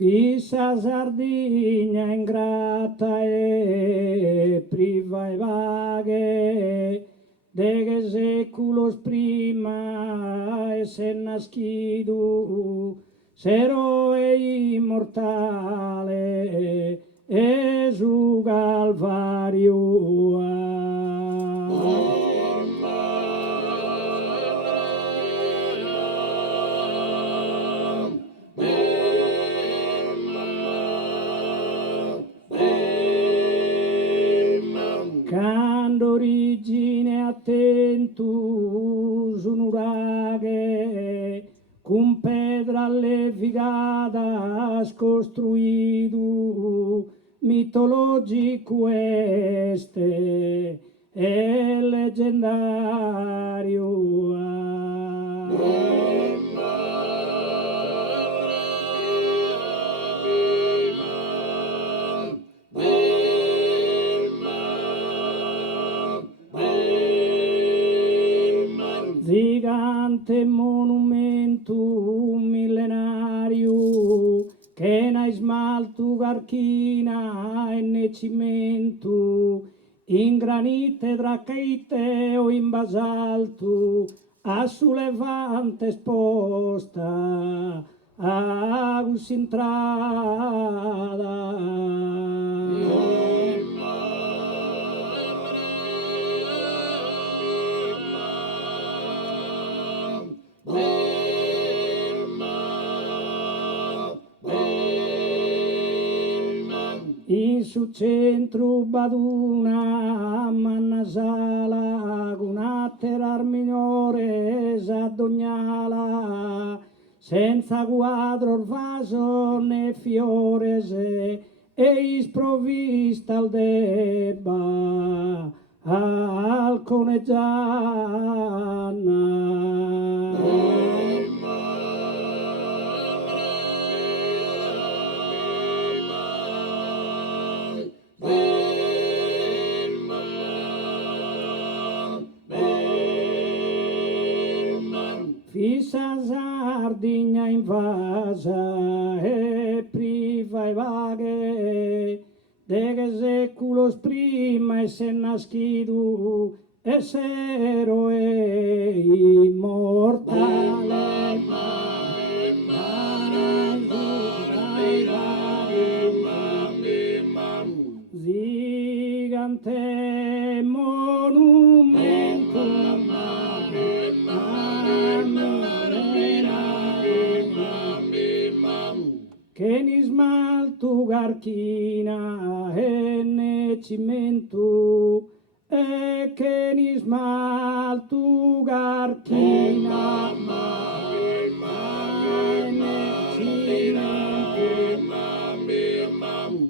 Fissa Sardigna ingrata e priva e vaghe, de che seculos prima e se nascidu, sero e immortale e su Calvario. Cando origine attentus unuraghe, cum pedra levigadas costruidu, mitologico este e leggendario. Gigante monumentum millenario che na smaltu garchina e ne cimentu in granite draccheite o in basalto a su levante esposta a intrada. In su centro baduna mannasala con atterar minore s'adognala senza quadro il vaso né fiores e sprovvista al debba al coneggianna. Fissa Sardigna invasa e priva e vaghe, de che seculos prima e se nascidu, e sero e immortale. Gigante monumentum che ni smaltu garchina e ne cimentu e che ni smaltu garchina e ne cimentu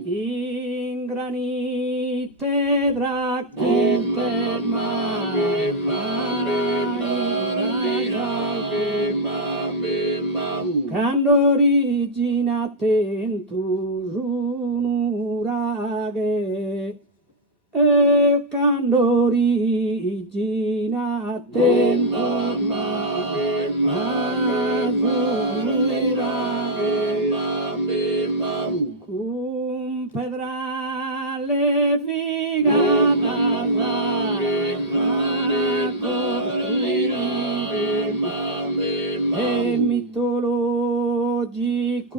in granite dracchite cando origina tentus unuraghe e cando origina tentus unuraghe cum pedra levigata e mitologico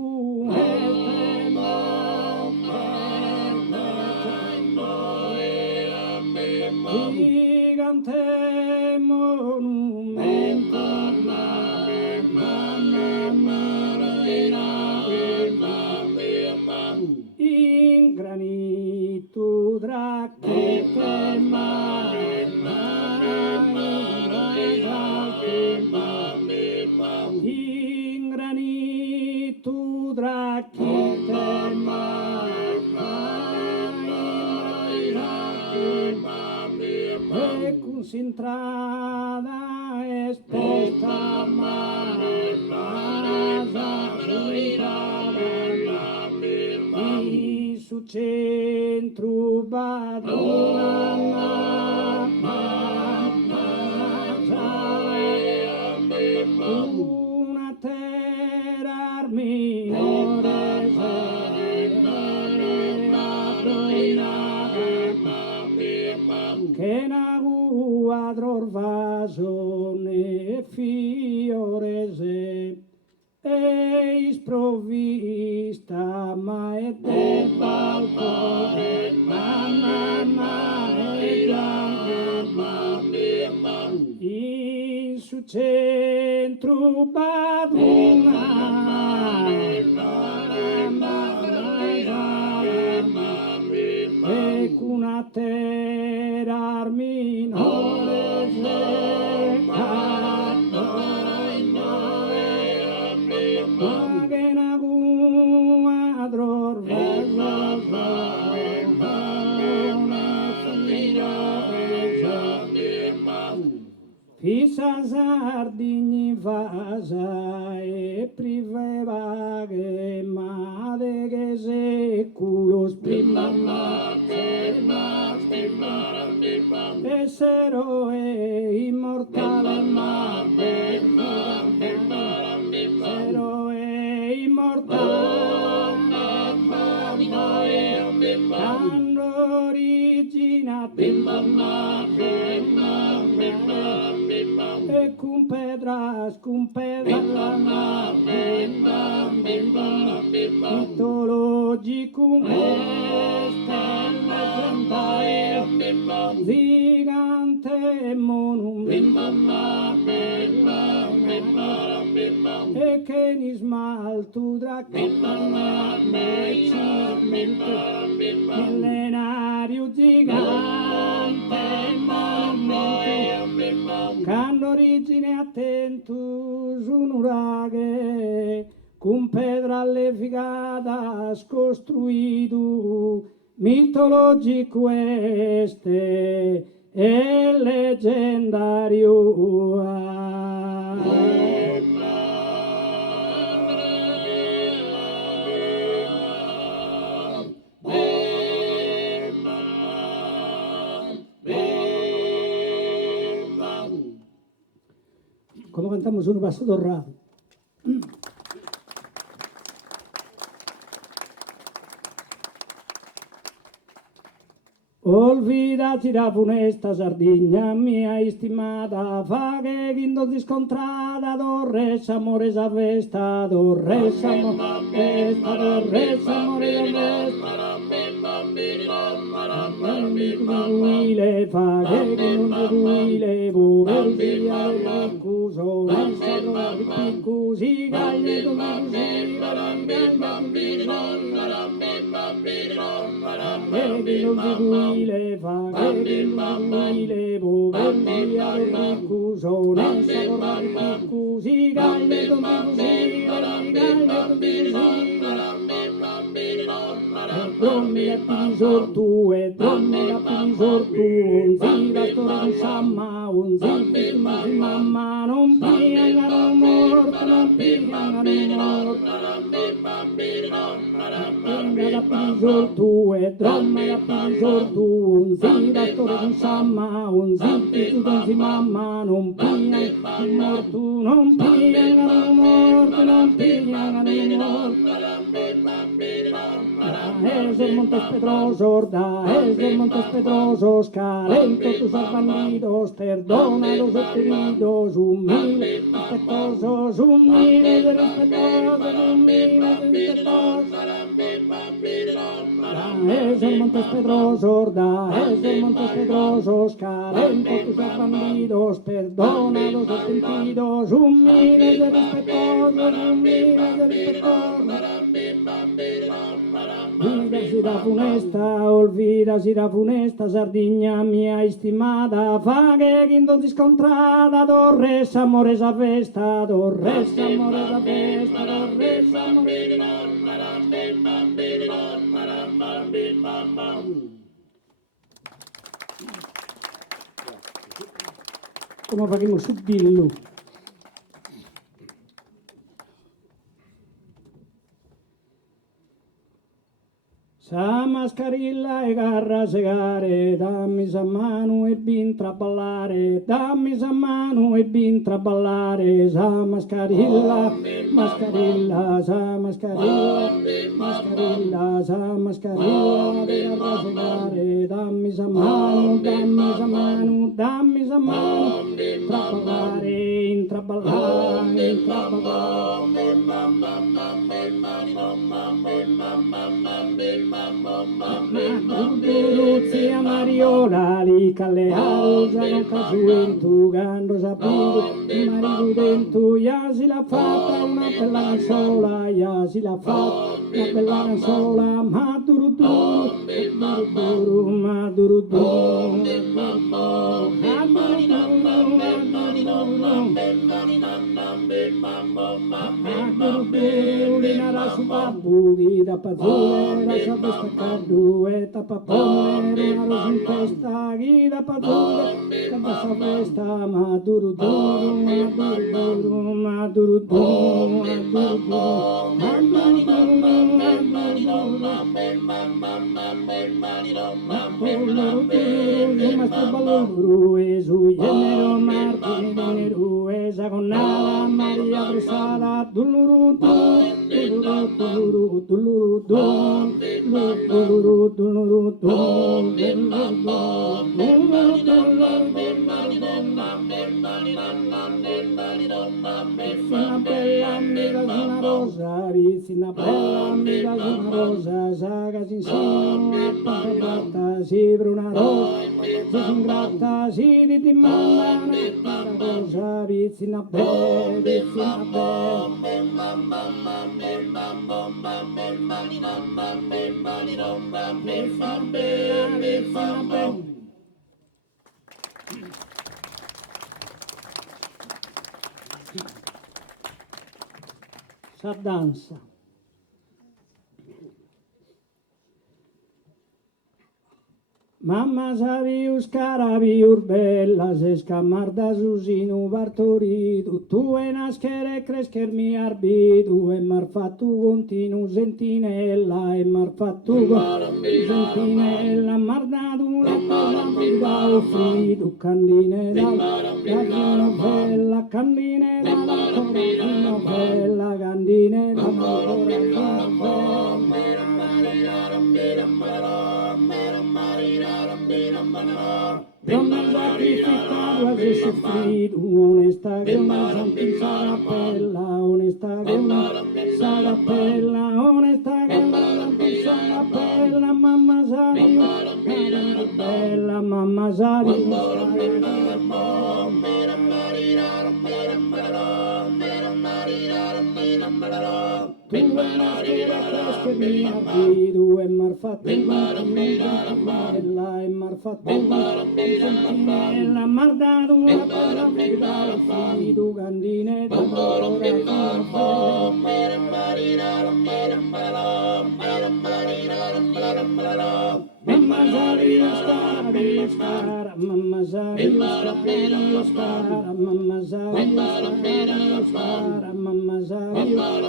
gigante monumentum in granito dracchete in granito dracchite e con s'intrada esposta in su centro baduna una terra minore l'ho vista, ma è del balcone, mamma e mamma, in su centro baduna, e con a terra minore ma che na quadro fissa sardigni fasa e priveva che made che se culo spimma essero e immortale essero e immortale hanno originato e con pedra mitologico leggendario gigante monumento e che ni smalto millenario gigante monumento che hanno origine attento su un uraghe con pedra levigata scostruito mitologico este e leggendario. Como cantamos un paso dorrado. Olvidati la funesta Sardigna mia estimata, fa che quindo discontrata, dorres amores a festa, dorres amores a festa, dorres amores a festa. Le fa che non ti le poveri al cuso, così gagne le fa che le poveri al cuso, così gagne Drommi e pisor tu, e drommi e pisor tu, un ziva storia samma, un ziva mamma, non piangano morto, non piangano morto. Da pisor tu, e drommi e pisor tu, un ziva storia samma, un ziva mamma, non piangano morto, non piangano morto, non piangano morto. Es el Montes Pedrosos, es el Montes Pedrosos, calento tus bandidos, perdona los heridos, humildes, respetuosos, humildes, respetuosos, humildes, respetuosos. Es el Montes Pedrosos, es el Montes Pedrosos, calento tus bandidos, perdona los heridos, humildes, respetuosos, humildes, respetuosos. Olvidasi da funesta Sardigna mia estimata, fa che quindo discontrata, dorres amores a festa, dorres amores a festa, dorres amores a festa. Come faremo su dillo? Sa mascarilla e garra segare, dammi sa mano e bin traballare, dammi sa mano e bin traballare, sa mascarilla, mascarilla, sa mascarilla, mascarilla, sa mascarilla e garra segare, dammi sa mano, dammi sa mano, dammi sa mano, traballare, intraballare, intraballare. Zia Mariola li callearo usano casuentu gando saputo marido dentro ya si l'ha fatta una bella sola ya si l'ha fatta una bella sola maduruduru maduruduru maduruduru linara subabugi dapat zure rasa besta kadue tapapone harus investa dapat zure kabasa besta maduruduru maduruduru maduruduru maduruduru esu yenero martineru esagonala Maria Brisala duluru duluru duluru duluru duluru vicina bella amica una rosa saga si ingratta si bruna rosa si ingratta si di mamma una rosa vicina bella vicina bella sa danza. Mamma savius caraviur bella, se scamarda susinu bartoridu, tu e nascere crescher mi arbidu, e m'ar fatto continu sentinella, e m'ar fatto sentinella, m'ar dato una cosa vida offridu, candine dalla bella, candine dalla bella, candine dalla Donna sacrificado has sufrido, onesta que una santisa bella, onesta que una sala bella, honesta que una santisa bella, mamma Sario, bella, mamma Sario. Tu che mi arbidu e m'ar fatto bella e m'ar fatto sentinella m'ar dato una bella fida fidu gandine Mamma Sario spara, mamma Sario spara, mamma Sario spara, mamma Sario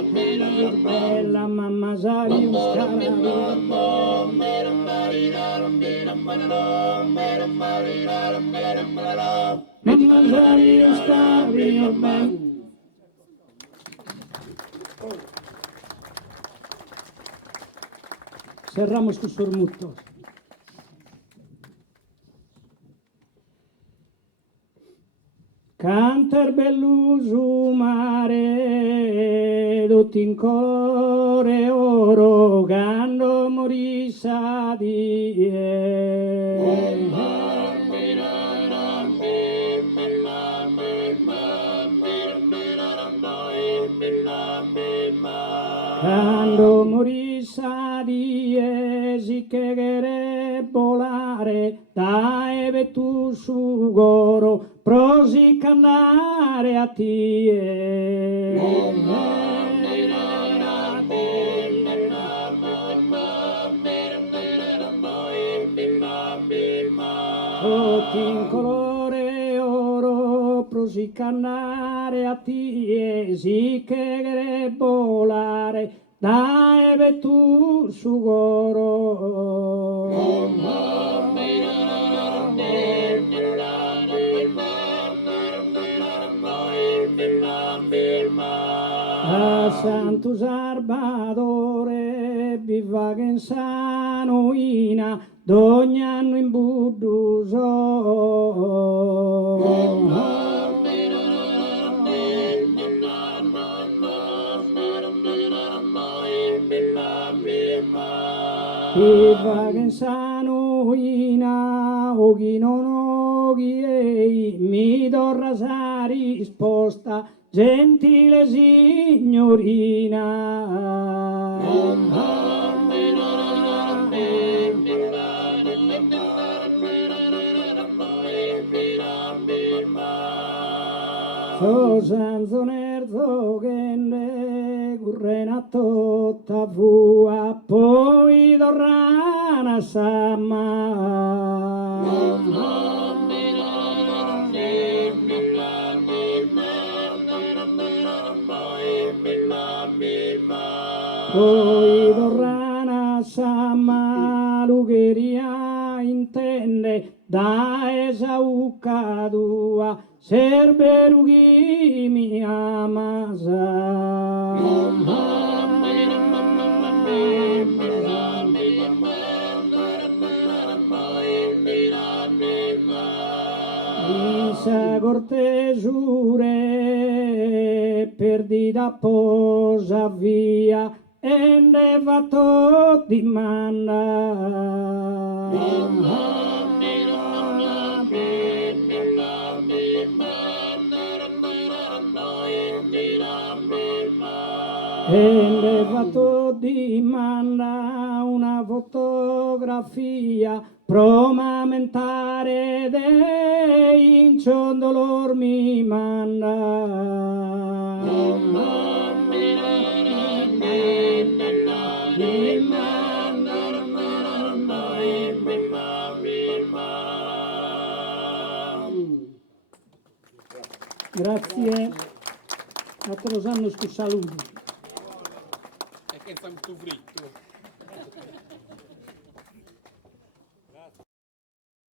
bella, mamma Sario spara. Mamma Sario spara, cerramos con sormutos. Canter belluso mare, tutti in colore oro, quando morissa di Quando morissa di si che volare, dai tu su goro, prosi cantare a tie. Tutti in colore oro, prosi cantare a tie, si che volare, dai vettur su coro. A Santo Salvatore viva che insano ina d'ogni anno in budduso. Viva che insano ina oghi non oghi ei mi dorra sa risposta gentile signorina. So senza nerzo che ne currena tutta fua poi dorrana samma. Poi dorrana samma lugheria intende da esauca tua serve lughi mi amasa. Sa cortesure perdita posa via e ne va tot di manda. E ne va tot di manda una fotografia promamentare dei in ciondolor mi manda. Grazie a Trosanno su saluto. E che fa tutto fritto.